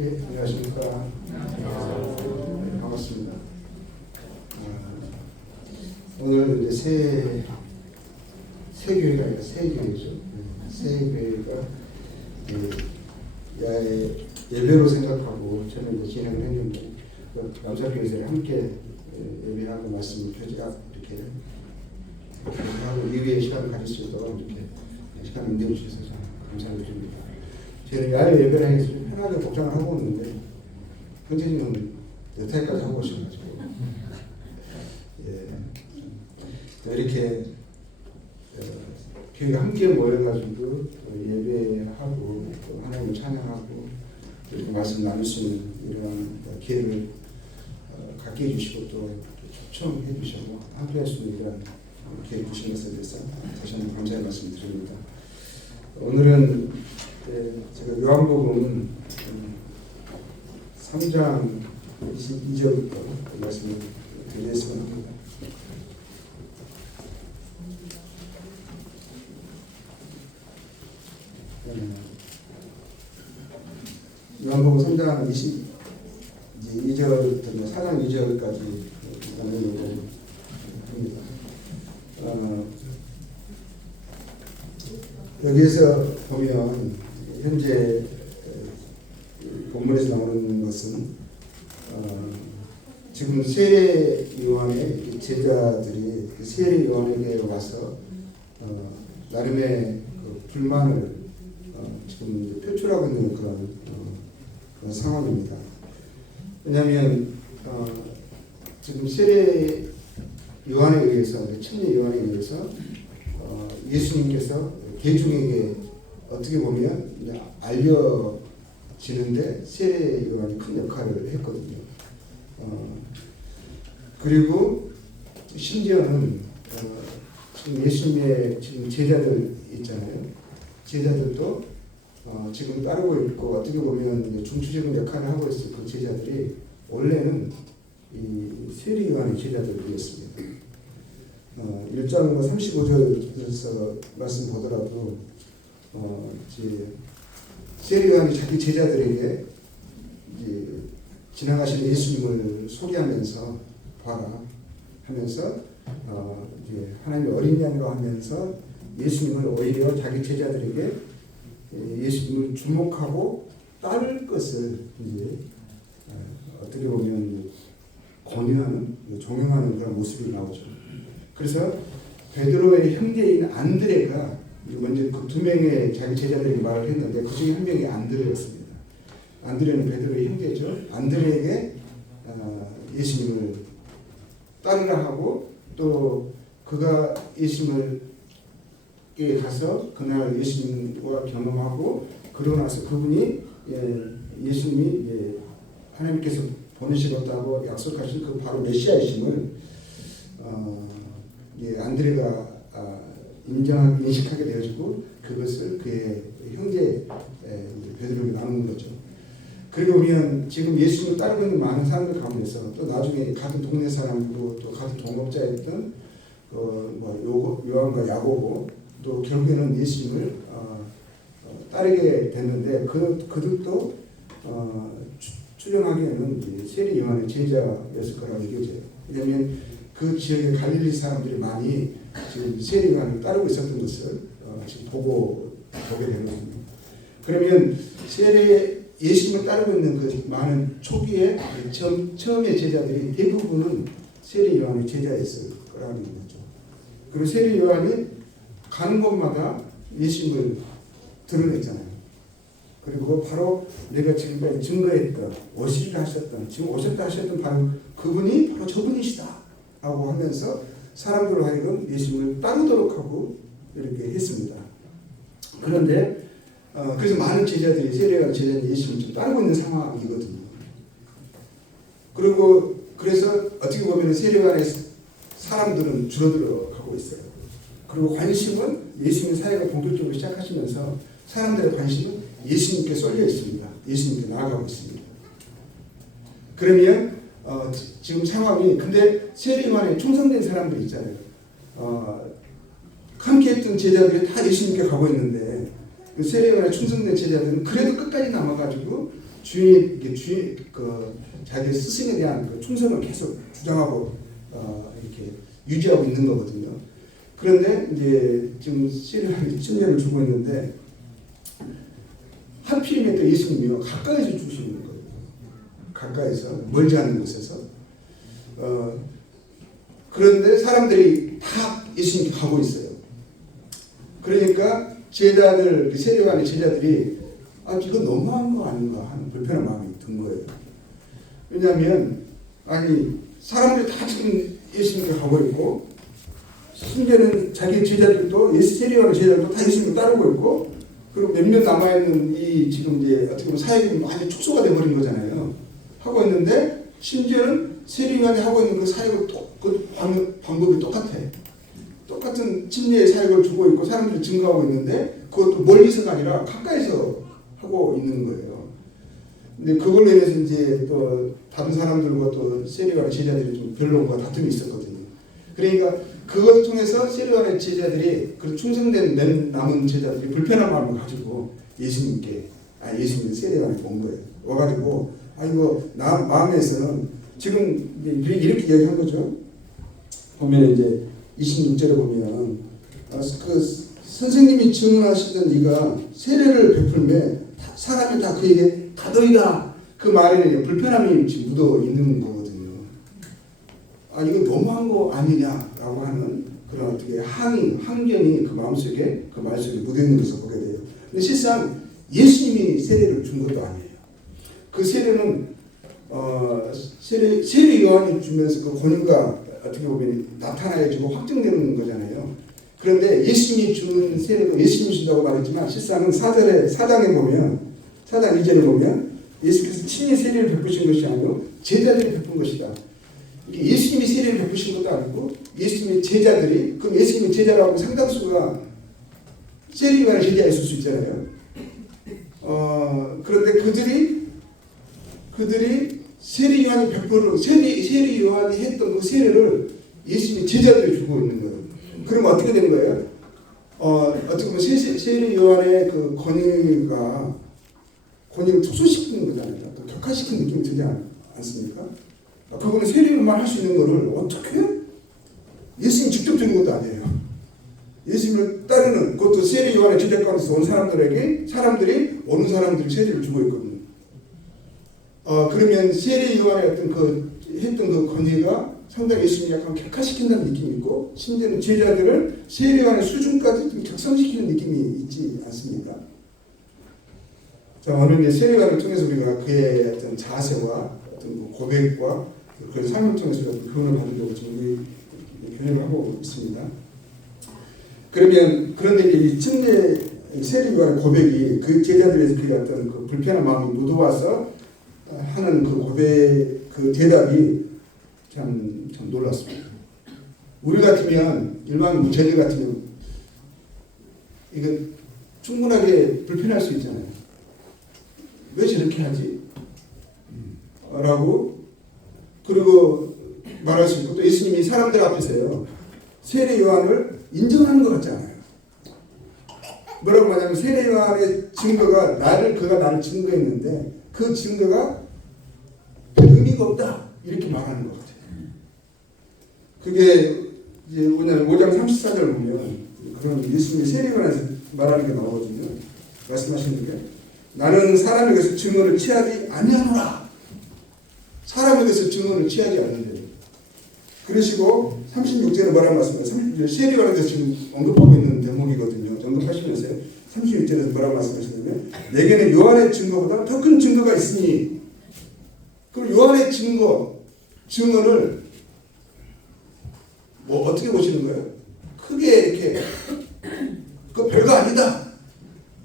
네, 안녕하십니까. 네, 반갑습니다. 오늘 이제 새 교회가 아니라 새 교회죠. 새 교회가 예배로 생각하고 저는 이제 진행을 했는데 남사교회에서 함께 예배하고 말씀을 펴지가 이렇게 하고 이후에 시간을 가질 수 있도록 이렇게 시간을 내주셔서 저는 감사를 드립니다. 저는 야외 예배를 해서 편하게 복장을 하고 오는데 현재님은 여태까지 하고 오셔가지고 이렇게 교회가 함께 모여가지고 예배하고 또 하나님을 찬양하고 이렇게 말씀 나눌 수 있는 이러한 기회를 갖게 해주시고 또 초청해 주시고 함께 할 수 있는 이런 기회 주신 것에 대해서 다시 한번 감사의 말씀 드립니다. 오늘은 제가 요한복음 3장 22절부터 말씀을 드리겠습니다. 합니다. 요한복음 3장 22절부터 4장 2절까지 나누려고 합니다. 여기에서 보면 현재 본문에서 나오는 것은 지금 세례 요한의 제자들이 세례 요한에게 와서 나름의 그 불만을 지금 표출하고 있는 그런 상황입니다. 왜냐하면 지금 세례 요한에 의해서 천리 요한에 의해서 예수님께서 대중에게 어떻게 보면 알려지는데 세례 요한이 큰 역할을 했거든요. 그리고 심지어는 지금 예수님의 지금 제자들 있잖아요. 제자들도 지금 따르고 있고 어떻게 보면 중추적인 역할을 하고 있을 그 제자들이 원래는 이 세례 요한의 제자들이었습니다. 1장 35절에서 말씀 보더라도 세례 요한이 자기 제자들에게 지나가시는 예수님을 소개하면서 봐라 하면서 하나님의 어린 양이라고 하면서 예수님을 오히려 자기 제자들에게 예수님을 주목하고 따를 것을 이제 어떻게 보면 권유하는 종용하는 그런 모습이 나오죠. 그래서 베드로의 형제인 안드레가 먼저 그 두 명의 자기 제자들에게 말을 했는데 그 중에 한 명이 안드레였습니다. 안드레는 베드로의 형제죠. 안드레에게 예수님을 따르라 하고 또 그가 예수님을 가서 그날 예수님과 경험하고 그러고 나서 그분이 예수님이 하나님께서 보내시겠다고 약속하신 그 바로 메시아이심을 안드레가 인식하게 되어지고 그것을 그의 형제 베드로에게 나누는 거죠. 그리고 보면 지금 예수님을 따르고 있는 많은 사람들 가운데서 또 나중에 같은 동네 사람이고 또 같은 동업자였던 요한과 야고보 또 결국에는 예수님을 따르게 됐는데 그들도 추정하기에는 세례 요한의 제자였을 거라고 여겨져요. 왜냐하면 그 지역의 갈릴리 사람들이 많이 지금 세례 요한을 따르고 있었던 것을 지금 보게 되거든요. 그러면 예수님을 따르고 있는 그 많은 초기에 처음의 제자들이 대부분은 세례 요한의 제자였을 거라는 거죠. 그리고 세례 요한이 가는 곳마다 예수님을 드러냈잖아요. 그리고 바로 내가 지금까지 증거했던 오시리라 하셨던 지금 오셨다 하셨던 바로 그분이 바로 저분이시다 라고 하면서 사람들로 하여금 예수님을 따르도록 하고 이렇게 했습니다. 그런데 그래서 많은 제자들이 세례요한 제자들이 예수님을 좀 따르고 있는 상황이거든요. 그리고 그래서 어떻게 보면 세례요한의 사람들은 줄어들어 가고 있어요. 그리고 관심은 예수님 사회가 본격적으로 시작하시면서 사람들의 관심은 예수님께 쏠려 있습니다. 예수님께 나아가고 있습니다. 그러면 지금 상황이 근데 세례요한에 충성된 사람들 있잖아요. 함께했던 제자들이 다 예수님께 가고 있는데 그 세례요한에 충성된 제자들은 그래도 끝까지 남아가지고 자기 스승에 대한 그 충성을 계속 주장하고 이렇게 유지하고 있는 거거든요. 그런데 이제 지금 세례관이 침례를 주고 있는데 하필이면 또 예수님이요 가까이서 주시는 거예요. 가까이서 멀지 않은 곳에서. 그런데 사람들이 다 예수님께 가고 있어요. 그러니까 제자들, 세례관의 제자들이 이거 너무한 거 아닌가 하는 불편한 마음이 든 거예요. 왜냐하면 사람들이 다 지금 예수님께 가고 있고 심지어는 자기 제자들도 세례관의 제자들도 다 예수님을 따르고 있고 그리고 몇몇 남아있는 이 지금 이제 어떻게 보면 사역이 많이 축소가 돼버린 거잖아요. 하고 있는데 심지어는 세례관이 하고 있는 그 사역을 그 방법이 똑같아. 똑같은 침례의 사역을 주고 있고 사람들이 증거하고 있는데 그것도 멀리서가 아니라 가까이서 하고 있는 거예요. 근데 그걸로 인해서 이제 또 다른 사람들과 또 세례관의 제자들이 좀 변론과 다툼이 있었거든요. 그러니까 그걸 통해서 세례관의 제자들이 그 충성된 남은 제자들이 불편한 마음을 가지고 예수님 세례관에 온 거예요. 와가지고 이거 나 마음에서는 지금 이렇게 이야기한 거죠. 보면 이제 26절에 보면 그 선생님이 증언하시던 네가 세례를 베풀매 사람이 다 그에게 가더이다. 그 말에는 불편함이 지금 묻어 있는 거거든요. 이거 너무한 거 아니냐라고 하는 그런 어떻게 항변이 그 마음속에 그 말속에 묻어 있는 것을 보게 돼요. 근데 실상 예수님이 세례를 준 것도 아니에요. 그 세례는 세례 요한이 주면서 그 권위가 어떻게 보면 나타나야지고 확정되는 거잖아요. 그런데 예수님이 주는 세례도 예수님이 준다고 말했지만 실상은 4장에 보면 4장 2절에 보면 예수께서 친히 세례를 베푸신 것이 아니고 제자들이 베푼 것이다. 예수님이 세례를 베푸신 것도 아니고 예수님의 제자들이 그럼 예수님의 제자라고 상당수가 세례요한의 제자가 있을 수 있잖아요. 그런데 그들이 세례요한이 세례요한이 했던 그 세례를 예수님의 제자들이 주고 있는 거예요. 그러면 어떻게 되는 거예요? 어떻게 보면 세례요한의 그 권위를 축소시키는 거잖아요. 또 격화시키는 느낌이 들지 않습니까? 그거는 세례요한만 할 수 있는 거를 어떻게 예수님 직접 준 것도 아니에요. 예수님을 따르는 그것도 세례요한의 제자 가운데서 온 사람들이 사람들이 세례를 주고 있거든요. 그러면 세례요한의 했던 그 권위가 상당히 예수님이 약간 격화시킨다는 느낌이 있고 심지어는 제자들을 세례요한의 수준까지 좀 격상시키는 느낌이 있지 않습니까? 자, 오늘 이제 세례요한을 통해서 우리가 그의 어떤 자세와 어떤 고백과 그런 삶을 통해서 교훈을 받으려고 지금 우리 교회를 하고 있습니다. 그런데 이 세례요한의 고백이 그 제자들의 그 어떤 그 불편한 마음이 묻어와서 하는 그 고백, 그 대답이 참 놀랐습니다. 우리 같으면, 일반 저희 같으면, 이거 충분하게 불편할 수 있잖아요. 왜 저렇게 하지? 라고, 그리고 말할 수 있고, 또 예수님이 사람들 앞에서요, 세례 요한을 인정하는 것 같지 않아요. 뭐라고 말하냐면, 세례 요한의 증거가 그가 나를 증거했는데, 그 증거가 의미가 없다. 이렇게 말하는 것 같아요. 그게 이제 오늘 5장 34절 보면 그런 예수님이 세례요한에서 말하는 게 나오거든요. 말씀하시는 게 나는 사람에게서 증언을 취하지 아니하노라. 사람에게서 증언을 취하지 않는데. 그러시고 36절에 뭐라고 말씀하세요? 세례요한에서 지금 언급하고 있는 대목이거든요. 언급하시면서 36절에서 뭐라고 말씀하시냐면 내게는 요한의 증거보다 더 큰 증거가 있으니 그 요한의 증언을 어떻게 보시는 거예요? 크게 이렇게 그 별거 아니다.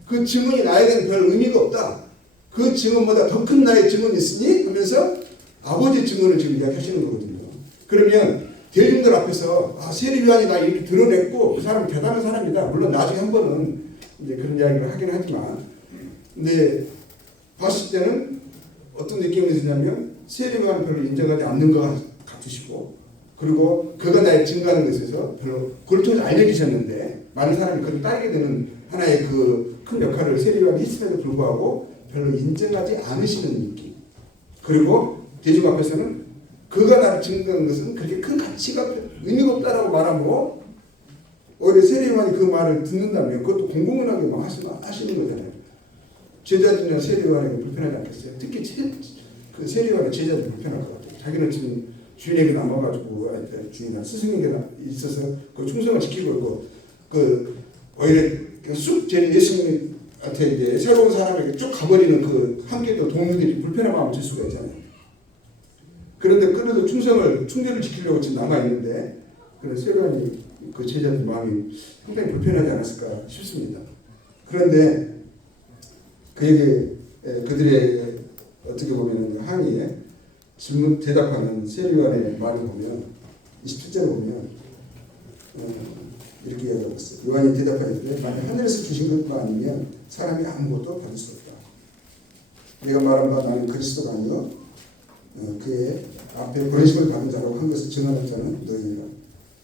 그 증언이 나에게는 별 의미가 없다. 그 증언보다 더 큰 나의 증언이 있으니 하면서 아버지의 증언을 지금 이야기하시는 거거든요. 그러면 대중들 앞에서 세례요한이 나 이렇게 드러냈고 그 사람은 대단한 사람이다. 물론 나중에 한 번은 이제 그런 이야기를 하긴 하지만 근데 봤을 때는 어떤 느낌이 드냐면 세례요한을 별로 인정하지 않는 것 같으시고 그리고 그가 나의 증거하는 것에서 별로 그걸 통해서 알려주셨는데 많은 사람이 그를 따르게 되는 하나의 그 큰 역할을 세례요한이 했음에도 불구하고 별로 인정하지 않으시는 느낌. 그리고 대중 앞에서는 그가 나를 증거한 것은 그렇게 큰 가치가 의미가 없다라고 말하고 오히려 세례요한이 그 말을 듣는다면 그것도 공공연하게 막 하시는 거잖아요. 제자들이나 세례요한에게 불편하지 않겠어요? 특히 그 세례요한의 제자들이 불편할 것 같아요. 자기는 지금 주인에게 남아가지고 주인이나 스승에게 있어서 그 충성을 지키고 있고 그 오히려 쑥 예수님한테 이제 새로운 사람에게 쭉 가버리는 그 함께 또 동료들이 불편한 마음을 줄 수가 있잖아요. 그런데 그래도 충대를 지키려고 지금 남아있는데 그런 세례요한이 그 제자들 마음이 상당히 불편하지 않았을까 싶습니다. 그런데 그들의 어떻게 보면 항의에 질문 대답하는 세례요한의 말을 보면 27절을 보면 이렇게 이야기하고 있어요. 요한이 대답하였는데 만약 하늘에서 주신 것만 아니면 사람이 아무것도 받을 수 없다. 내가 말한 바 나는 그리스도가 아니요 그의 앞에 보내심을 받은 자라고 한 것을 증언한 자는 너희니라.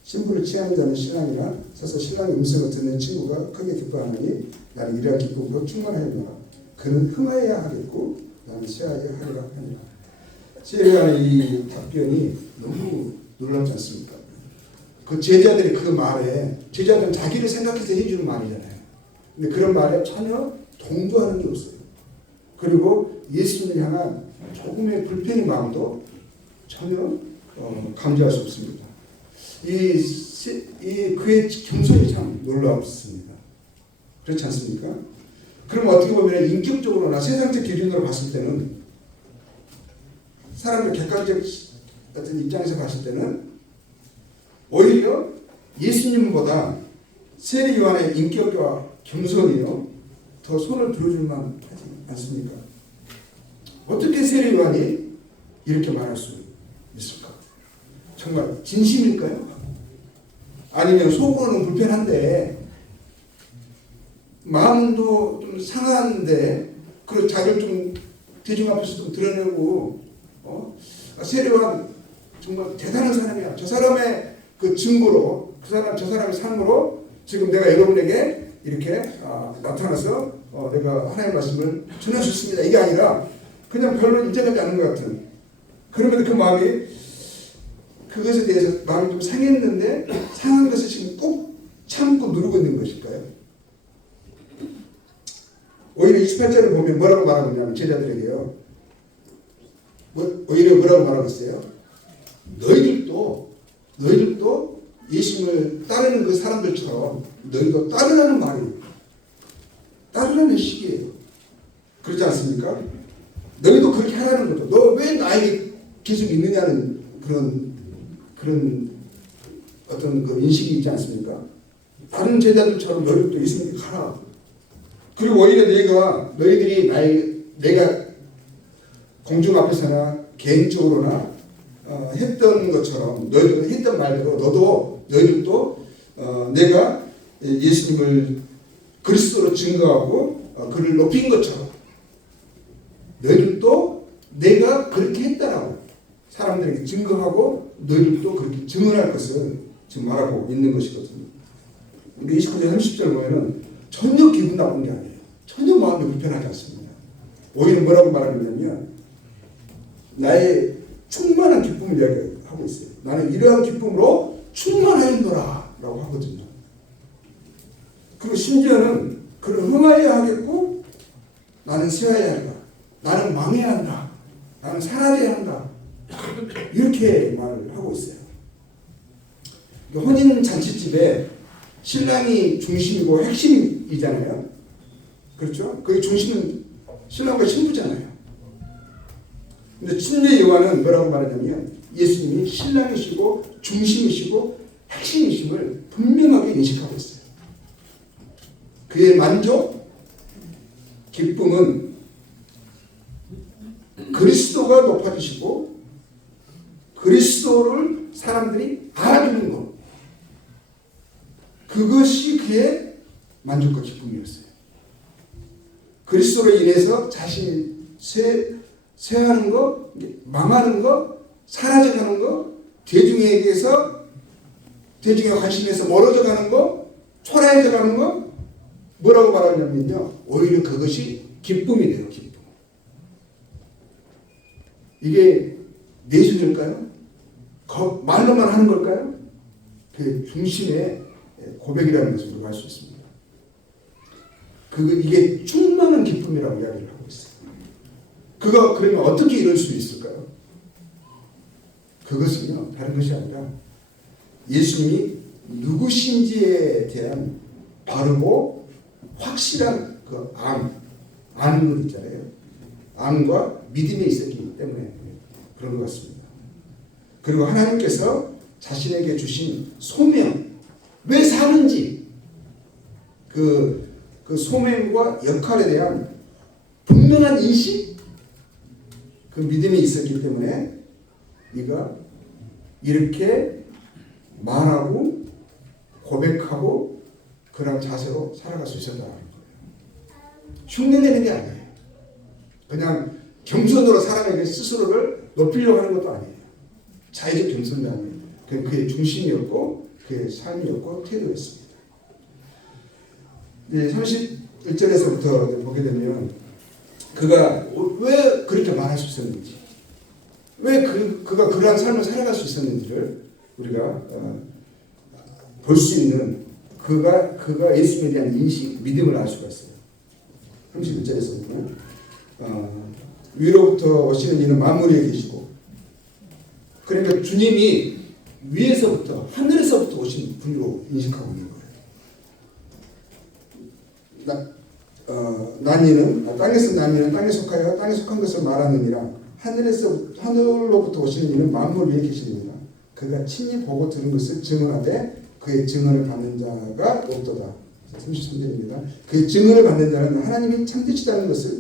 신부를 취하는 자는 신랑이나 서서 신랑의 음성을 듣는 친구가 크게 기뻐하느니 나는 이러한 기쁨으로 충만하였노라. 그는 흥하여야 하겠고 나는 쇠하여야 하리라 하니라. 세례요한의 이 답변이 너무 놀랍지 않습니까? 그 제자들이 그 말에 제자들은 자기를 생각해서 해주는 말이잖아요. 근데 그런 말에 전혀 동조하는 게 없어요. 그리고 예수님을 향한 조금의 불편의 마음도 전혀 감지할 수 없습니다. 그의 겸손이 참 놀랍습니다. 그렇지 않습니까? 그럼 어떻게 보면 인격적으로나 세상적 기준으로 봤을 때는 사람들 객관적 어떤 입장에서 봤을 때는 오히려 예수님보다 세례요한의 인격과 겸손이요 더 손을 들어줄 만하지 않습니까? 어떻게 세례요한이 이렇게 말할 수 있을까? 정말 진심일까요? 아니면 속으로는 불편한데 마음도 좀 상한데 그리고 자기를 좀 대중 앞에서 좀 드러내고 세례요한 정말 대단한 사람이야. 저 사람의 그 증거로 저 사람의 삶으로 지금 내가 여러분에게 이렇게 나타나서 내가 하나님의 말씀을 전할 수 있습니다. 이게 아니라 그냥 별로 인정하지 않는 것 같은 그러면 그 마음이 그것에 대해서 마음이 좀 상했는데 상한 것을 지금 꼭 참고 누르고 있는 것일까요? 오히려 28절을 보면 뭐라고 말하고 있냐면 제자들에게요. 오히려 뭐라고 말하고 있어요? 너희들도 예수님을 따르는 그 사람들처럼 너희도 따르라는 말이에요. 따르라는 식이에요. 그렇지 않습니까? 너희도 그렇게 하라는 거죠. 너 왜 나에게 계속 있느냐는 그런 어떤 그 인식이 있지 않습니까? 다른 제자들처럼 너희도 예수님께 가라. 그리고 오히려 너희들이 내가 공중 앞에서나 개인적으로나 했던 것처럼 너희도 했던 말대로 너희들도 내가 예수님을 그리스도로 증거하고 그를 높인 것처럼 너희들도 내가 그렇게 했다라고 사람들에게 증거하고 너희들도 그렇게 증언할 것을 지금 말하고 있는 것이거든요. 우리 29절 30절 보면은 전혀 기분 나쁜 게 아니에요. 전혀 마음이 불편하지 않습니다. 오히려 뭐라고 말하냐면 나의 충만한 기쁨을 이야기하고 있어요. 나는 이러한 기쁨으로 충만하였노라 라고 하거든요. 그리고 심지어는 그를 흥하여야 하겠고 나는 쇠하여야 한다. 나는 망해야 한다. 나는 사라져야 한다. 이렇게 말을 하고 있어요. 혼인 잔치집에 신랑이 중심이고 핵심이잖아요. 그렇죠? 그 중심은 신랑과 신부잖아요. 근데 침례 요한은 뭐라고 말하냐면 예수님이 신랑이시고 중심이시고 핵심이심을 분명하게 인식하고 있어요. 그의 만족, 기쁨은 그리스도가 높아지시고 그리스도를 사람들이 알아주는 것. 그것이 그의 만족과 기쁨이었어요. 그리스도로 인해서 자신이 쇠하는 것, 망하는 것, 사라져가는 것, 대중의 관심에서 멀어져가는 것, 초라해져가는 것, 뭐라고 말하냐면요. 오히려 그것이 기쁨이 돼요. 기쁨. 이게 내숭일까요? 말로만 하는 걸까요? 그 중심의 고백이라는 것을 우리가 알 수 있습니다. 이게 충만한 기쁨이라고 이야기를 하고 있어요. 그러면 어떻게 이룰 수 있을까요? 그것은요, 다른 것이 아니라 예수님이 누구신지에 대한 바르고 확실한 그 아는 것 있잖아요. 암과 믿음이 있었기 때문에 그런 것 같습니다. 그리고 하나님께서 자신에게 주신 소명, 왜 사는지 그 소명과 역할에 대한 분명한 인식, 그 믿음이 있었기 때문에 네가 이렇게 말하고 고백하고 그런 자세로 살아갈 수 있었다는 거예요. 흉내내는 게 아니에요. 그냥 겸손으로 사람에게 스스로를 높이려고 하는 것도 아니에요. 자의적 겸손이 아니에요. 그의 중심이었고 그의 삶이었고 태도였습니다. 31절에서부터 보게 되면 그가 왜 그렇게 말할 수 있었는지, 왜 그가 그러한 삶을 살아갈 수 있었는지를 우리가 볼 수 있는 그가 예수님에 대한 인식, 믿음을 알 수가 있어요. 31절에서 보면 위로부터 오시는 이는 만물 위에 계시고, 그러니까 주님이 위에서부터 하늘에서부터 오신 분으로 인식하고 있는 거예요. 난이는 땅에서 난이는 땅에 속하여 땅에 속한 것을 말하느니라. 하늘로부터 오시는 이는 만물 위에 계시느니라. 그가 친히 보고 들은 것을 증언하되 그의 증언을 받는 자가 없도다. 33절입니다. 그의 증언을 받는 자는 하나님이 참되시다는 것을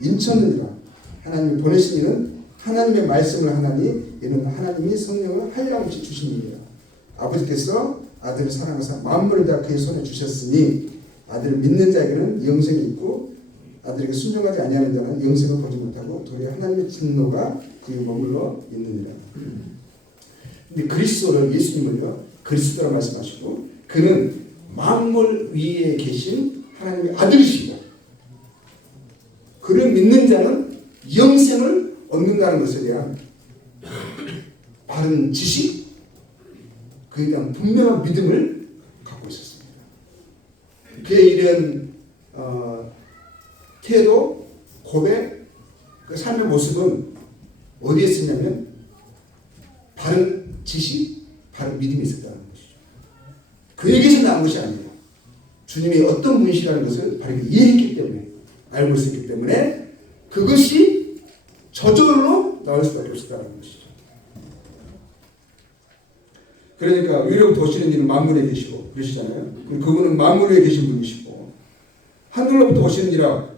인쳤느니라. 하나님이 보내신 이는 하나님의 말씀을 하나니 이는 하나님이 성령을 한량없이 주시느니라. 아버지께서 아들을 사랑하사 만물을 다 그의 손에 주셨으니 아들을 믿는 자에게는 영생이 있고 아들에게 순종하지 아니하는 자는 영생을 보지 못하고 도리어 하나님의 진노가 그에 머물러 있느니라. 근데 그리스도를, 예수님을요, 그리스도라 말씀하시고 그는 만물 위에 계신 하나님의 아들이시고 그를 믿는 자는 영생을 얻는다는 것에 대한 바른 지식, 그에 대한 분명한 믿음을 갖고 있었습니다. 그의 이런 태도, 고백, 그 삶의 모습은 어디에 있었냐면 바른 지식, 바른 믿음이 있었다는 것이죠. 그에게서 나온 것이 아니에요. 주님이 어떤 분이시라는 것을 바르게 이해했기 때문에, 알고 있었기 때문에 그것이 저절로 나올 수밖에 없었다는 것이죠. 그러니까 위로부터 오시는 이는 만물에 계시고 그러시잖아요. 그분은 만물 위에 계신 분이시고 하늘로부터 오시는 이라,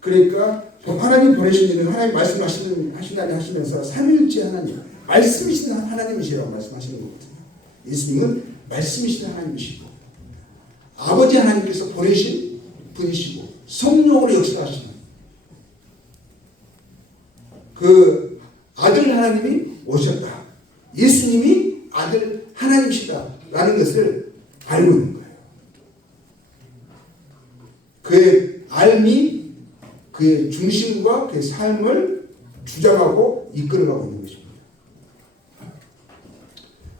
그러니까 하나님 보내신 이는 하나님 말씀하시다니 하시면서 삼위일체 하나님, 말씀이신 하나님이시라고 말씀하시는 거거든요. 예수님은 말씀이신 하나님이시고 아버지 하나님께서 보내신 분이시고 성령으로 역사하시는 그 아들 하나님이 오셨다. 예수님이 아들 하나님이시다라는 것을 알고 있는 거예요. 그의 삶이 그의 중심과 그의 삶을 주장하고 이끌어가고 있는 것입니다.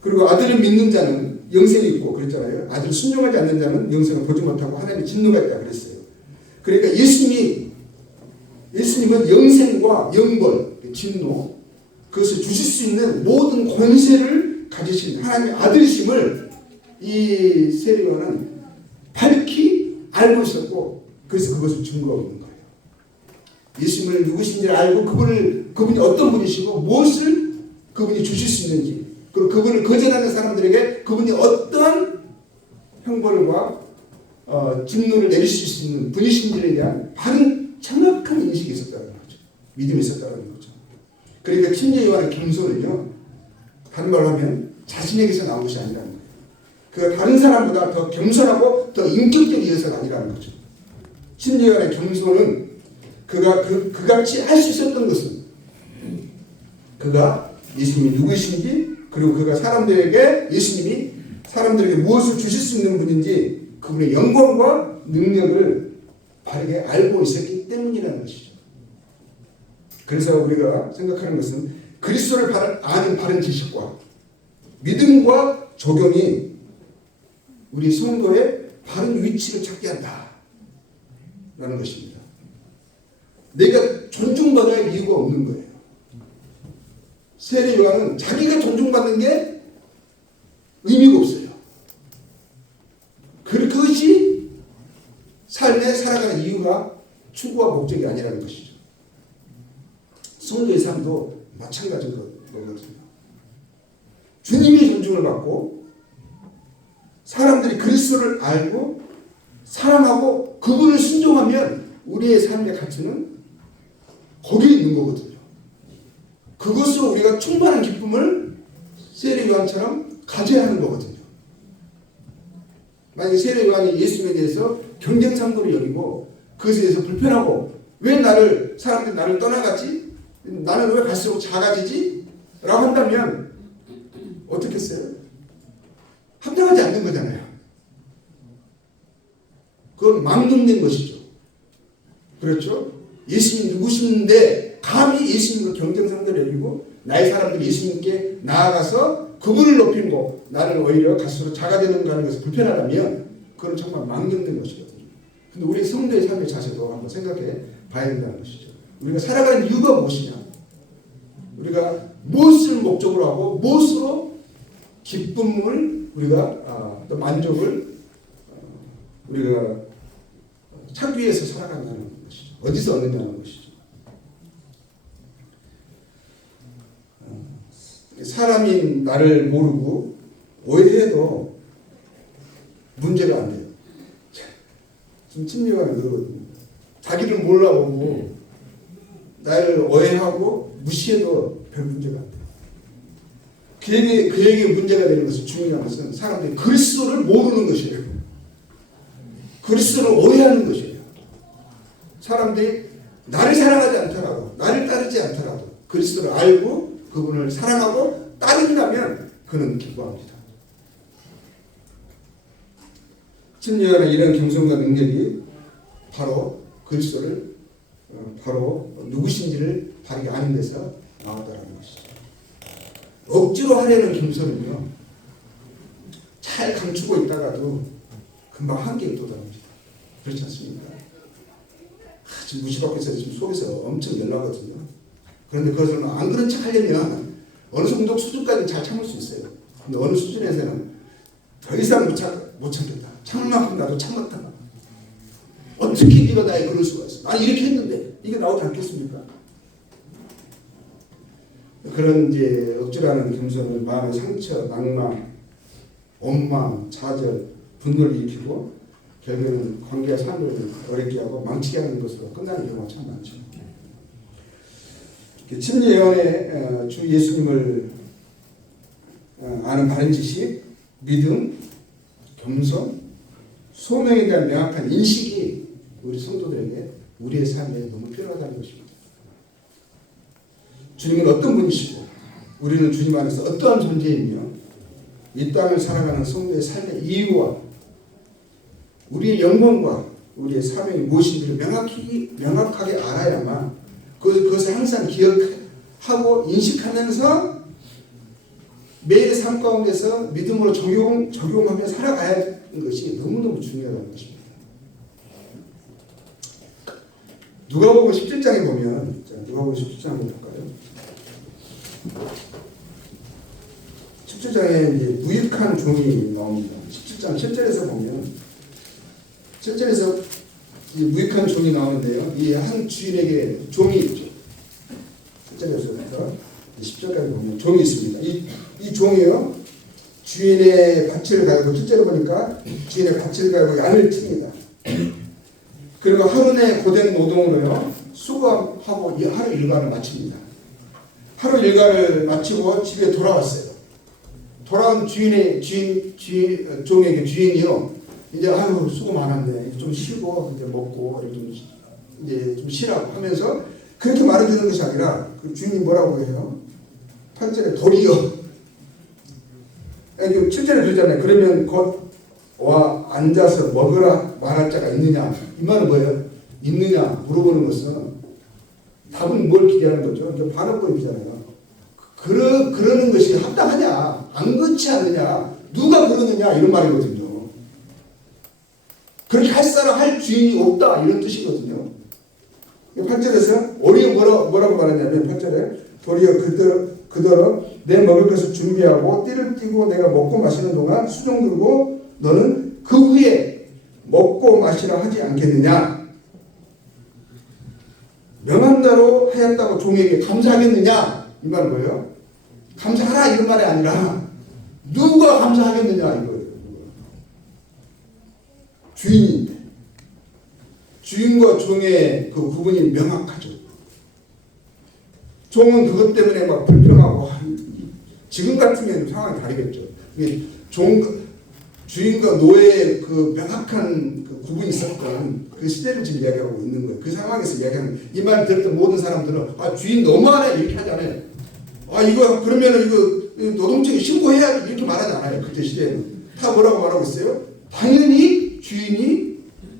그리고 아들을 믿는 자는 영생이 있고 그랬잖아요. 아들을 순종하지 않는 자는 영생을 보지 못하고 하나님의 진노가 있다 그랬어요. 그러니까 예수님은 영생과 영벌, 진노, 그것을 주실 수 있는 모든 권세를 가지신 하나님의 아들이심을 이 세리요한은 밝히 알고 있었고, 그래서 그것을 증거하고 있는 거예요. 예수님을 누구신지를 알고 그분이 어떤 분이시고 무엇을 그분이 주실 수 있는지, 그리고 그분을 거절하는 사람들에게 그분이 어떠한 형벌과 진노를 내릴 수 있는 분이신지에 대한 바른 정확한 인식이 있었다는 거죠. 믿음이 있었다는 거죠. 그러니까 침례 요한의 겸손은요, 다른 말로 하면 자신에게서 나온 것이 아니라는 거예요. 그가 다른 사람보다 더 겸손하고 더 인격적이어서가 아니라는 거죠. 침례 요한의 겸손은 그가 그같이 할 수 있었던 것은 그가 예수님이 누구이신지, 그리고 그가 예수님이 사람들에게 무엇을 주실 수 있는 분인지 그분의 영광과 능력을 바르게 알고 있었기 때문이라는 것이죠. 그래서 우리가 생각하는 것은 그리스도를 아는 바른 지식과 믿음과 적용이 우리 성도의 바른 위치를 찾게 한다 라는 것입니다. 내가 존중받아야 이유가 없는 거예요. 세례 요한은 자기가 존중받는 게 의미가 없어요. 그것이 삶에 살아가는 이유가 추구와 목적이 아니라는 것이죠. 성도의 삶도 마찬가지인 거거든요. 주님이 존중을 받고 사람들이 그리스도를 알고 사랑하고 그분을 순종하면 우리의 삶의 가치는 거기에 있는 거거든요. 그것으로 우리가 충만한 기쁨을 세례 요한처럼 가져야 하는 거거든요. 만약에 세례 요한이 예수님에 대해서 경쟁상도를 여기고 그것에 대해서 불편하고 왜 사람들이 나를 떠나갔지? 나는 왜 갈수록 작아지지? 라고 한다면 어떻게 했어요? 합당하지 않는 거잖아요. 그건 망론된 것이죠. 그렇죠? 예수님 누구신데 감히 예수님과 경쟁상도를 여기고 나의 사람들이 예수님께 나아가서 그분을 높이는 거 나는 오히려 갈수록 작아지는 것이 불편하다면 그건 정말 망령된 것이거든요. 근데 우리 성도의 삶의 자세도 한번 생각해 봐야 된다는 것이죠. 우리가 살아가는 이유가 무엇이냐? 우리가 무엇을 목적으로 하고 무엇으로 기쁨을 우리가 또 만족을 우리가 찾기 위해서 살아간다는 것이죠. 어디서 얻느냐는 것이죠. 사람이 나를 모르고 오해해도 문제가 안 돼요. 지금 침례관은 그러거든요. 자기를 몰라보고 나를 오해하고 무시해도 별 문제가 안 돼요. 그에게 문제가 되는 것은 중요한 것은 사람들이 그리스도를 모르는 것이에요. 그리스도를 오해하는 것이에요. 사람들이 나를 사랑하지 않더라도 나를 따르지 않더라도 그리스도를 알고 그분을 사랑하고 따른다면 그는 기뻐합니다. 침례요한의 이런 겸손과 능력이 바로 그리스도를 바로 누구신지를 바르게 아는 데서 나왔다는 것이죠. 억지로 하려는 겸손은요, 잘 감추고 있다가도 금방 한계에 도달합니다. 그렇지 않습니까? 지금 무시받고 있어서 지금 속에서 엄청 열나거든요. 그런데 그것을 안 그런 척 하려면 어느 정도 수준까지 잘 참을 수 있어요. 근데 어느 수준에서는 더 이상 못 참겠다. 참을 만큼 나도 참았다. 어떻게 네가 나에 그럴 수가 있어? 난 이렇게 했는데 이게 나오지 않겠습니까? 그런 이제 억지라는 겸손은 마음의 상처, 낭만, 원망, 좌절, 분노를 일으키고 결국에는 관계와 삶을 어렵게 하고 망치게 하는 것으로 끝나는 경우가 참 많죠. 침례요한의 주 예수님을 아는 바른 지식, 믿음, 겸손, 소명에 대한 명확한 인식이 우리 성도들에게 우리의 삶에 너무 필요하다는 것입니다. 주님은 어떤 분이시고 우리는 주님 안에서 어떠한 존재이며 이 땅을 살아가는 성도의 삶의 이유와 우리의 영광과 우리의 사명이 무엇인지를 명확하게 알아야만 그것을 항상 기억하고 인식하면서 매일의 삶 가운데서 믿음으로 적용하며 살아가야 하는 것이 너무너무 중요하다는 것입니다. 누가복음 17장에 보면, 누가복음 17장 한번 볼까요? 17장에 이제 무익한 종이 나옵니다. 17장 7절에서 보면 7절에서 이 무익한 종이 나오는데요. 이 한 주인에게 종이 있죠. 7절에서부터 10절까지 보면 종이 있습니다. 이 종이요, 주인의 밭을 갈고, 7절에 보니까 주인의 밭을 갈고 양을 칩니다. 그리고 하루 내 고된 노동으로요, 수고하고 하루 일과를 마칩니다. 하루 일과를 마치고 집에 돌아왔어요. 돌아온 종에게 주인이요, 이제 아유 수고 많았네, 좀 쉬고 이제 먹고 좀 쉬라고 하면서 그렇게 말해주는 것이 아니라 그 주인이 뭐라고 해요? 8절에 도리어, 7절에 그러잖아요. 그러면 곧 와 앉아서 먹으라 말할 자가 있느냐? 이 말은 뭐예요? 있느냐 물어보는 것은 답은 뭘 기대하는 거죠? 이제 반어법이잖아요. 그러는 것이 합당하냐? 안 그렇지 않느냐? 누가 그러느냐? 이런 말이거든요. 그렇게 할 사람, 할 주인이 없다. 이런 뜻이거든요. 8절에서 오히려 뭐라고 말하냐면 8절에 도리어 그더러 내 먹을 것을 준비하고 띠를 띠고 내가 먹고 마시는 동안 수종 들고 너는 그 후에 먹고 마시라 하지 않겠느냐? 명한다로 하였다고 종에게 감사하겠느냐? 이 말은 뭐예요? 감사하라 이런 말이 아니라 누가 감사하겠느냐 이거예요. 주인인데 주인과 종의 그 구분이 명확하죠. 종은 그것 때문에 막 불평하고 지금 같으면 상황이 다르겠죠. 주인과 노예의 그 명확한 그 구분이 있었던 그 시대를 지금 이야기하고 있는 거예요. 그 상황에서 이야기하는 이 말 들었던 모든 사람들은 주인 너무하네 이렇게 하잖아요. 이거 그러면은 이거 노동청에 신고해야지 이렇게 말하지 않아요. 그때 시대에는 다 뭐라고 말하고 있어요? 당연히 주인이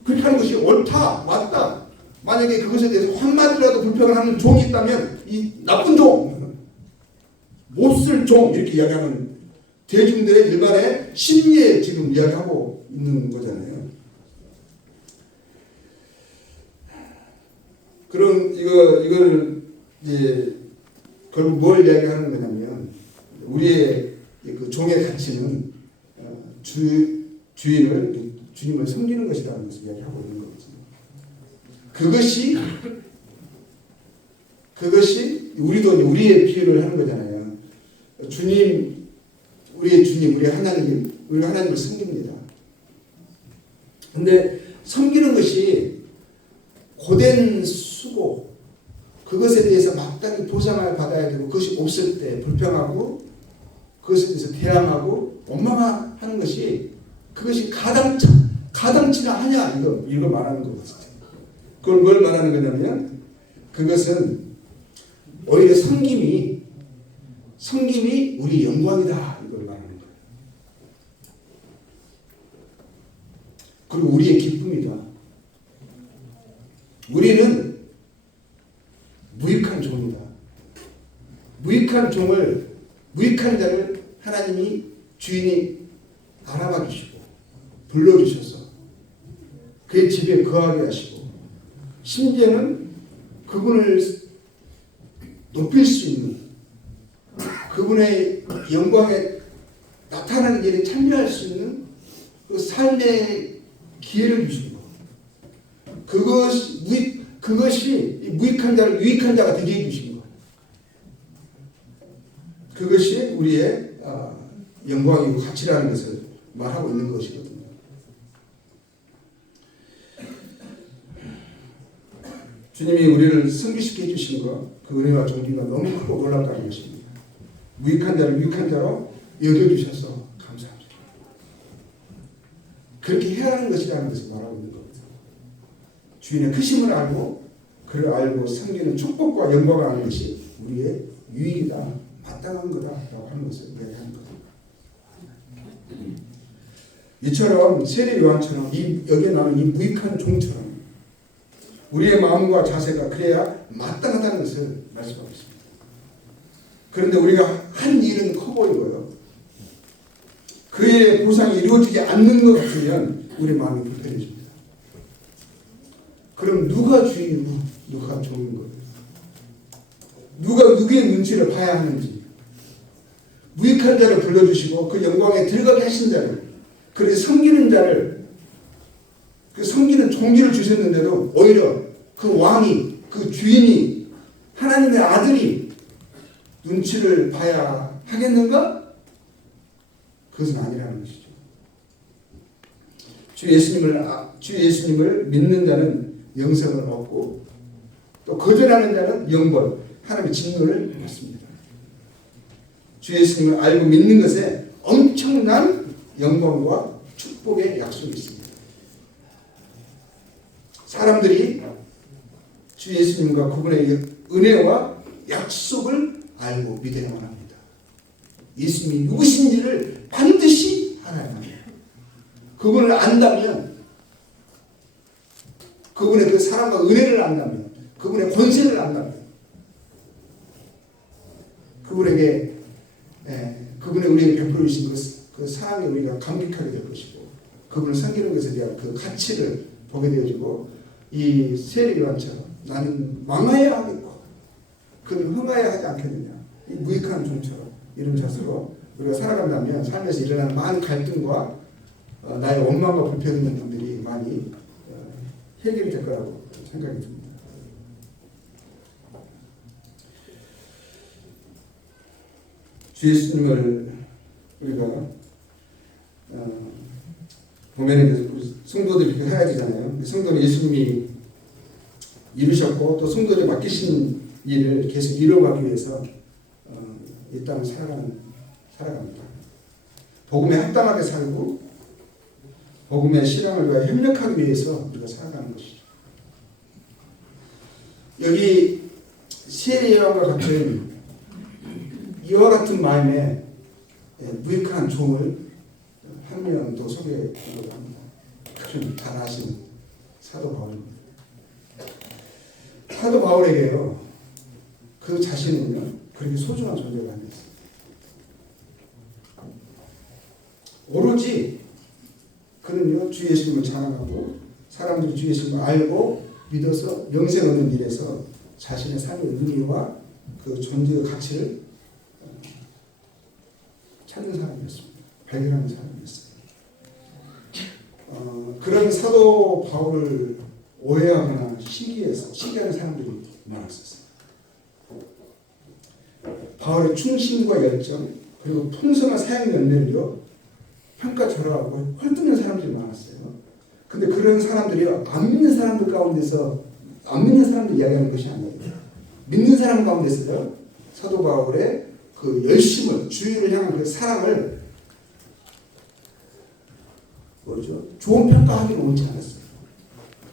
그렇게 하는 것이 옳다, 맞다. 만약에 그것에 대해서 한마디라도 불평을 하는 종이 있다면 이 나쁜 종, 몹쓸 종 이렇게 이야기하는 대중들의 일반의 심리에 지금 이야기하고 있는 거잖아요. 그럼 이걸 이제 결국 뭘 이야기하는 거냐면 우리의 그 종의 가치는 주님을 섬기는 것이라는 것을 이야기하고 있는 거거든요. 그것이 우리도 우리의 비유를 하는 거잖아요. 우리의 주님, 우리가 하나님을 섬깁니다. 근데 섬기는 것이 고된 수고, 그것에 대해서 마땅히 보상을 받아야 되고 그것이 없을 때 불평하고 그것에 대해서 대항하고 원망하는 것이 그것이 가당치나 하냐 이거 말하는 거거든요. 그걸 뭘 말하는 거냐면 그것은 오히려 섬김이 우리 영광이다 이걸 말하는 거예요. 그리고 우리의 기쁨이다. 우리는 무익한 종이다. 무익한 자를 하나님이 주인이 알아봐 주시고 불러주셔서 그의 집에 거하게 하시고 심지어는 그분을 높일 수 있는 그분의 영광에 나타나는 일에 참여할 수 있는 그 삶의 기회를 주신 것. 그것이 무익한 자를 유익한 자가 되게 해주신 것. 그것이 우리의 영광이고 가치라는 것을 말하고 있는 것이거든요. 주님이 우리를 섬기시게 해주신 것, 그 은혜와 존귀가 너무 크고 놀랍다는 것입니다. 무익한 자를 유익한 자로 여겨주셔서 감사합니다. 그렇게 해야 하는 것이라는 것을 말하고 있는 겁니다. 주인의 크심을 알고 그를 알고 섬기는 축복과 영광을 아는 것이 우리의 유익이다, 마땅한 거다라고 하는 것을 이야기하는 겁니다. 이처럼 세례 요한처럼 여기에 나오는 이 무익한 종처럼 우리의 마음과 자세가 그래야 마땅하다는 것을 말씀하고 있습니다. 그런데 우리가 한 일은 커 보이고요. 그 일의 보상이 이루어지지 않는 것 같으면 우리 마음이 불편해집니다. 그럼 누가 주인이고 누가 종인 거예요? 누가 누구의 눈치를 봐야 하는지, 무익한 자를 불러주시고 그 영광에 들어가게 하신 자를, 그래서 섬기는 자를, 그 섬기는 종기를 주셨는데도 오히려 그 왕이, 그 주인이, 하나님의 아들이 눈치를 봐야 하겠는가? 그것은 아니라는 것이죠. 주 예수님을 믿는 자는 영생을 얻고 또 거절하는 자는 영벌, 하나님의 진노를 받습니다. 주 예수님을 알고 믿는 것에 엄청난 영광과 축복의 약속이 있습니다. 사람들이 주 예수님과 그분의 은혜와 약속을 알고 믿어야만 합니다. 예수님이 누구신지를 반드시 알아야 합니다. 그분을 안다면, 그분의 그 사랑과 은혜를 안다면, 그분의 권세를 안다면, 우리에게 그분의 우리에게 베풀어 주신 그 사랑에 우리가 감격하게 될 것이고 그분을 섬기는 것에 대한 그 가치를 보게 되어지고 이 세례요한처럼 나는 망하여야 하겠고 그는 흥하여야 하지 않겠느냐 이 무익한 종처럼 이런 자세로 우리가 살아간다면 삶에서 일어나는 많은 갈등과 나의 원망과 불평 있는 분들이 많이 해결이 될 거라고 생각이 듭니다. 주 예수님을 우리가 보면은 성도들이 그렇게 해야 되잖아요. 성도는 예수님이 이루셨고 또 성도들이 맡기신 일을 계속 이뤄가기 위해서 이 땅을 살아갑니다. 복음에 합당하게 살고 복음의 실현을 위해 협력하기 위해서 우리가 살아가는 것이죠. 여기 세례요한과 같은 이와 같은 마음에 무익한 종을 한 명 더 소개하려고 합니다. 그럼 잘 아시는 사도 바울입니다. 사도 바울에게요 그 자신은요 그렇게 소중한 존재가 아니었어요. 오로지 그는요 주 예수님을 자랑하고 사람들이 주 예수님을 알고 믿어서 영생 얻는 일에서 자신의 삶의 의미와 그 존재의 가치를 찾는 사람이었습니다. 발견하는 사람이었어요. 그런 사도 바울을 오해하거나 시기하는 사람들이 많았었어요. 바울의 충신과 열정 그리고 풍성한 사역 열매를요 평가절하하고 헐뜯는 사람들이 많았어요. 근데 그런 사람들이요 안 믿는 사람들 가운데서 안 믿는 사람들 이야기하는 것이 아니에요. 믿는 사람 가운데서요 사도 바울의 그 열심을 주의를 향한 그 사랑을 뭐죠? 좋은 평가하기는 옳지 않았어요.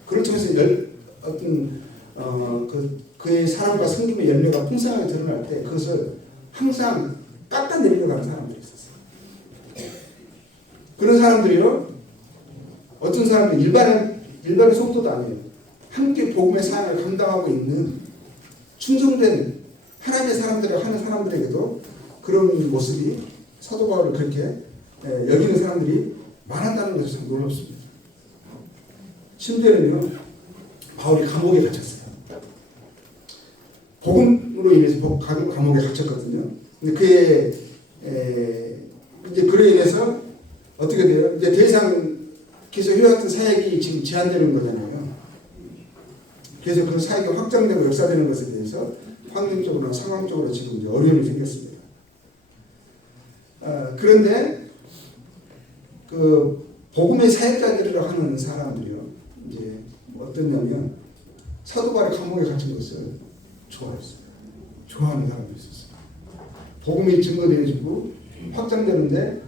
그런 점에서 어떤 그의 사랑과 섬김의 열매가 풍성하게 드러날 때 그것을 항상 깎아내리려 가는 사람들이 있었어요. 그런 사람들이요 어떤 사람들 일반의 속도도 아니에요. 함께 복음의 사역을 감당하고 있는 충성된 하나님의 사람들을 하는 사람들에게도 그런 모습이 사도 바울을 그렇게 여기는 사람들이 많았다는 것이 참 놀랍습니다. 심지어는요 바울이 감옥에 갇혔어요. 복음으로 인해서 감옥에 갇혔거든요. 근데 그의 이제 그로 인해서 어떻게 돼요? 이제 더 이상 계속 해왔던 사역이 지금 제한되는 거잖아요. 그래서 그 사역이 확장되고 역사되는 것에 대해서 환경적으로나 상황적으로 지금 이제 어려움이 생겼습니다. 그런데 그 복음의 사역자들이라고 하는 사람들이요, 이제 어떠냐면 사도 바울이 감옥에 갇힌 것을 좋아했어요. 좋아하는 사람도 있었어요. 복음이 증거되어지고 확장되는데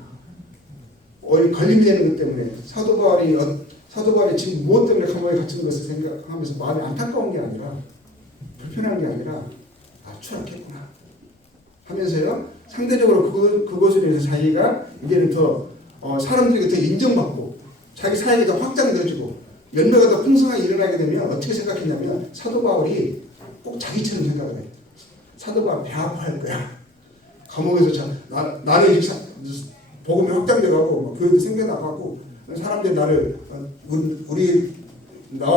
걸림이 되는 것 때문에 사도 바울이 지금 무엇 때문에 감옥에 갇힌 것을 생각하면서 마음이 안타까운 게 아니라 불편한 게 아니라 추락했구나 하면서요 상대적으로 그것으로 인해서 자기가 이제는 더 사람들에게 더 인정받고 자기 사역이 더 확장되어지고 열매가 더 풍성하게 일어나게 되면 어떻게 생각했냐면 사도 바울이 꼭 자기처럼 생각을 해요. 사도 바울 배 아파할 거야. 감옥에서 나는 이제 복음이 확장돼가고 교회도 생겨나가고 사람들이 나와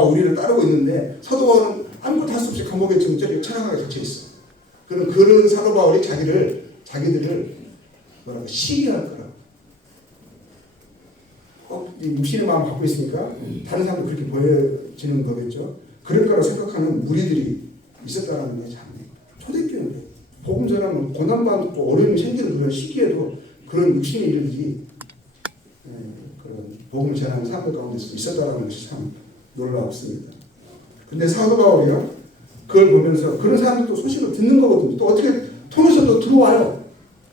우리를 따르고 있는데 사도 바울은 아무것도 할 수 없이 감옥에 지금 저렇게 처량하게 갇혀 있어. 그런 사도 바울이 자기들을 뭐라고 시기할 거라고. 이 육신의 마음 갖고 있으니까 다른 사람도 그렇게 보여지는 거겠죠. 그럴 거라고 생각하는 무리들이 있었다는 게 참 초대교회인데 복음 전하면 고난받고 어려움이 생기는 그런 시기에도 그런 육신의 일들이 그런 복음을 전하는 사람들 가운데서 있었다는 것이 참 놀랍습니다. 근데 사도 바울이요 그걸 보면서 그런 사람들도 소식을 듣는 거거든요. 또 어떻게 통해서 또 들어와요.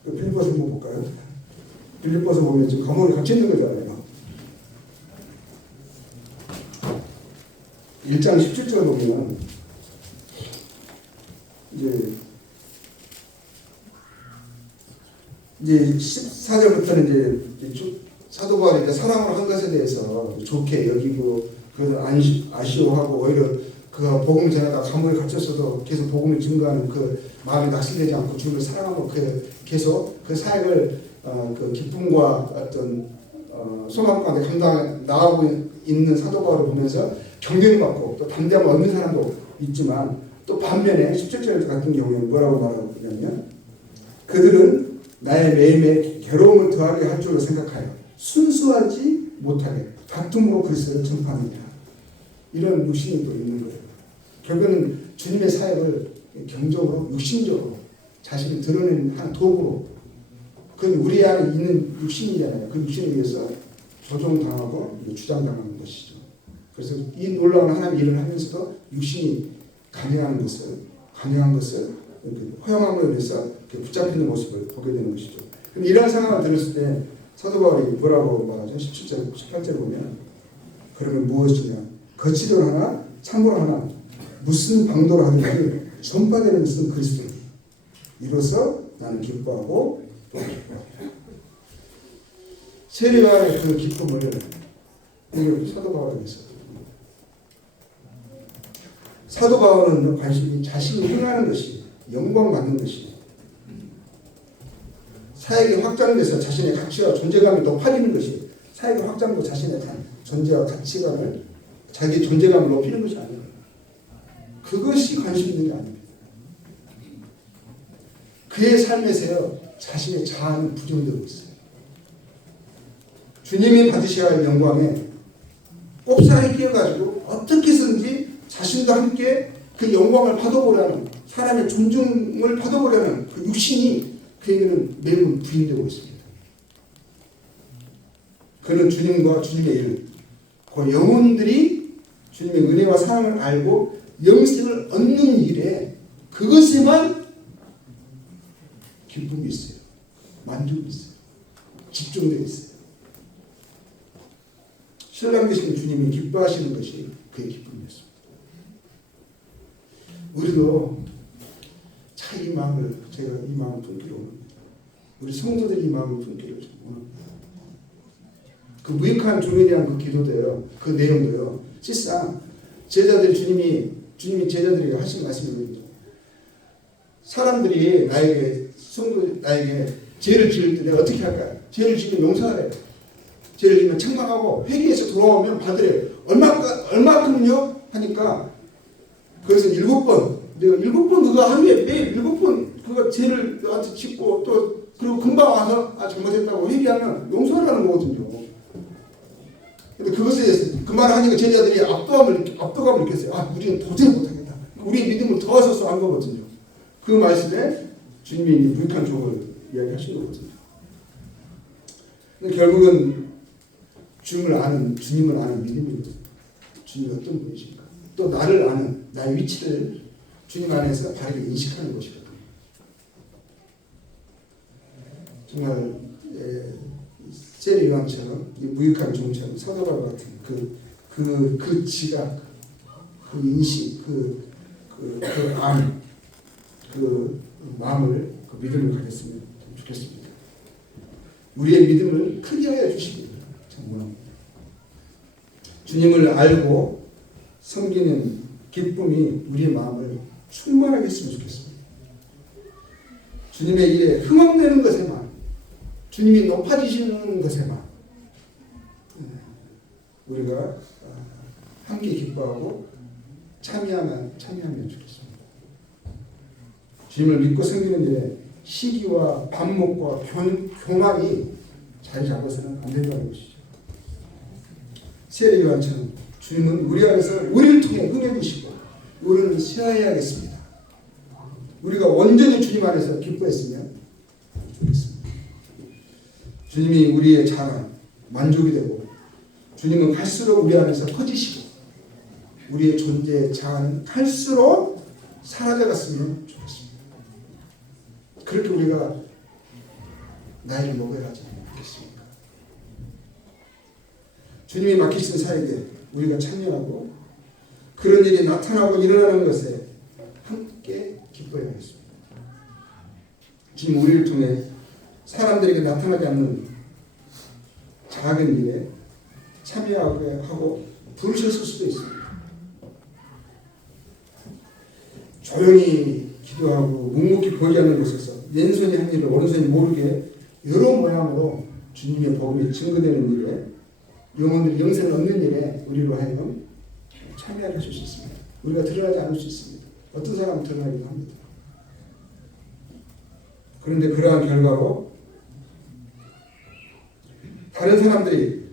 빌립보서 한번 볼까요? 빌립보서 보면 지금 감옥에 갇혀 있는 거잖아요. 1장 17절 보면 이제 14절부터는 이제 사도 바울이 사랑으로 한 것에 대해서 좋게 여기고 그걸 아쉬워하고 오히려 그 복음 전하다 감옥에 갇혔어도 계속 복음을 증거하는 그 마음이 낙심되지 않고 주님을 사랑하고 그 계속 그 사역을 그 기쁨과 어떤 소망 가운데 감당 나아가고 있는 사도 바울을 보면서 경륜을 받고 또 담대함을 얻는 사람도 있지만 또 반면에 17절 같은 경우에는 뭐라고 말하고 있냐면 그들은 나의 매일매일 괴로움을 더하게 할 줄로 생각하여 순수하지 못하게 다툼으로 그리스도를 전파합니다. 이런 육신이 또 있는 거예요. 결국은 주님의 사역을 경적으로 육신적으로 자신이 드러내는 한 도구로 그건 우리 안에 있는 육신이잖아요. 그 육신에 의해서 조종당하고 주장당하는 것이죠. 그래서 이 놀라운 하나님의 일을 하면서도 육신이 강한 것을 허용함으로 인해서 붙잡히는 모습을 보게 되는 것이죠. 그럼 이런 상황을 들었을 때 사도 바울이 뭐라고 말하죠? 17절, 18절 보면 그러면 무엇이냐? 거치도록 하나 참으로 하나 무슨 방도로 하든지 전파되는 것은 그리스도. 이로써 나는 기뻐하고 또 기뻐하고 세례와의 그 기쁨을 사도 바울에게 있어요. 사도 바울은 관심이 자신이 흥하는 것이 영광 받는 것이 사역이 확장돼서 자신의 가치와 존재감이 높아지는 것이 사역이 확장되고 자신의 존재와 가치관을 자기 존재감을 높이는 것이 아니에요. 그것이 관심 있는 게 아닙니다. 그의 삶에서요 자신의 자아는 부정되고 있어요. 주님이 받으셔야 할 영광에 꼽사리 끼어가지고 어떻게 해서든지 자신도 함께 그 영광을 받아보려는 사람의 존중을 받아보려는 그 육신이 그에게는 매우 부인되고 있습니다. 그는 주님과 주님의 일, 그 영혼들이 주님의 은혜와 사랑을 알고 영생을 얻는 일에 그것에만 기쁨이 있어요. 만족이 있어요. 집중되어 있어요. 신랑 되시는 주님이 기뻐하시는 것이 그의 기쁨이었습니다. 우리도 참 이 마음을 제가 이 마음을 품기로 원합니다. 우리 성도들이 이 마음을 품기로 원합니다. 그 무익한 종에 대한 그 기도도요. 그 내용도요. 실상 제자들 주님이 제자들에게 하신 말씀입니다. 사람들이 나에게 죄를 지을 때 내가 어떻게 할까요? 죄를 지으면 용서하래요. 죄를 지으면 책망하고 회개해서 돌아오면 받으래요. 얼마큼요? 하니까 그래서 7번 내가 7번 그거 하루에 매일 7번 그거 죄를 너한테 짓고 또 그리고 금방 와서 잘못했다고 회개하면 용서하라는 거거든요. 근데 그것에 그 말을 하니까 제자들이 압도감을 느꼈어요. 우리는 도저히 못하겠다. 우리 믿음을 더 써서 한 거거든요. 그 말씀에 주님이 무익한 종을 이야기하신 거거든요. 근데 결국은 주님을 아는 믿음이거든요. 주님이 어떤 분이신가. 또 나를 아는 나의 위치를 주님 안에서 바르게 인식하는 것이거든요. 정말 세례 요한처럼 이 무익한 종처럼 사도 바울 같은 그 지각, 그 인식, 그 안, 그 마음을 그 믿음을 가졌으면 좋겠습니다. 우리의 믿음을 크게 하여 주시기 정말 주님을 알고 섬기는 기쁨이 우리의 마음을 충만하게 했으면 좋겠습니다. 주님의 일에 흥황되는 것에만, 주님이 높아지시는 것에만 우리가 함께 기뻐하고 참여하면 좋겠습니다. 주님을 믿고 섬기는 일에 시기와 반목과 교만이 자리 잡아서는 안 된다는 것이죠. 세례 요한처럼 주님은 우리 안에서 우리를 통해 흥해주시고 우리는 쇠하여야겠습니다. 우리가 온전히 주님 안에서 기뻐했으면 좋겠습니다. 주님이 우리의 자랑, 만족이 되고 주님은 갈수록 우리 안에서 커지시고 우리의 존재의 자아는 갈수록 사라져갔으면 좋겠습니다. 그렇게 우리가 나이를 먹어야 하지 않겠습니까? 주님이 맡기신 사역에 우리가 참여하고 그런 일이 나타나고 일어나는 것에 함께 기뻐해야겠습니다. 주님 우리를 통해 사람들에게 나타나지 않는 작은 일에 참여하고 부르셨을 수도 있습니다. 조용히 기도하고 묵묵히 보이지 않는 곳에서 왼손이 한 일을 오른손이 모르게 여러 모양으로 주님의 복음이 증거되는 일에 영혼들이 영생을 얻는 일에 우리로 하여금 참여하게 해줄 수 있습니다. 우리가 드러나지 않을 수 있습니다. 어떤 사람은 드러나기도 합니다. 그런데 그러한 결과로 다른 사람들이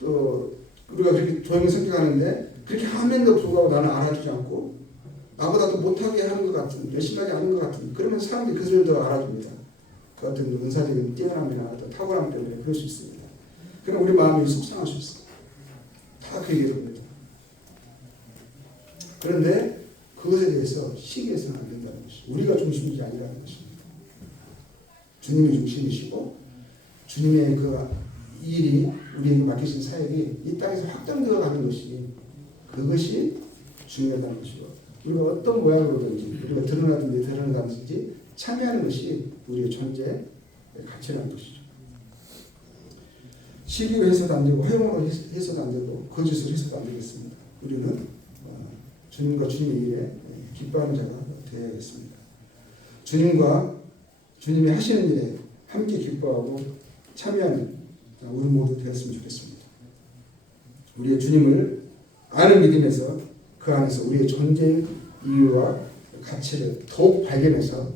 또 우리가 그렇게 조용히 성격하는데 그렇게 함에도 불구하고 나는 알아주지 않고 나보다 더 못하게 하는 것 같은, 열심히 하지 않는 것 같은, 그러면 사람들이 그들을 더 알아줍니다. 그 어떤 은사적인 뛰어남이나 어떤 탁월함 때문에 그럴 수 있습니다. 그럼 우리 마음이 속상할 수 있어요. 다 그 얘기를 합니다. 그런데 그것에 대해서 시기해서는 안 된다는 것이 우리가 중심이 아니라는 것입니다. 주님이 중심이시고 주님의 그 일이 우리에게 맡기신 사역이 이 땅에서 확장되어 가는 것이 그것이 중요하다는 것이고 우리가 어떤 모양으로든지 우리가 드러나든지 드러나든지 참여하는 것이 우리의 존재의 가치라는 것이죠. 시기로 해서도 안 되고 허용으로 해서도 안 되고 거짓으로 해서도 안 되겠습니다. 우리는 주님과 주님의 일에 기뻐하는 자가 되어야겠습니다. 주님과 주님이 하시는 일에 함께 기뻐하고 참여하는 우리 모두 되었으면 좋겠습니다. 우리의 주님을 아는 믿음에서 그 안에서 우리의 존재의 이유와 가치를 더욱 발견해서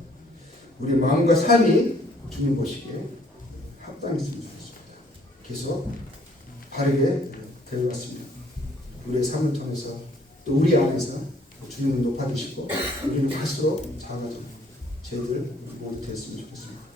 우리 마음과 삶이 주님 보시기에 합당했으면 좋겠습니다. 계속 바르게 되어갔습니다. 우리의 삶을 통해서 또 우리 안에서 주님을 높아주시고 우리는 갈수록 작아지고 저희들 모두 되었으면 좋겠습니다.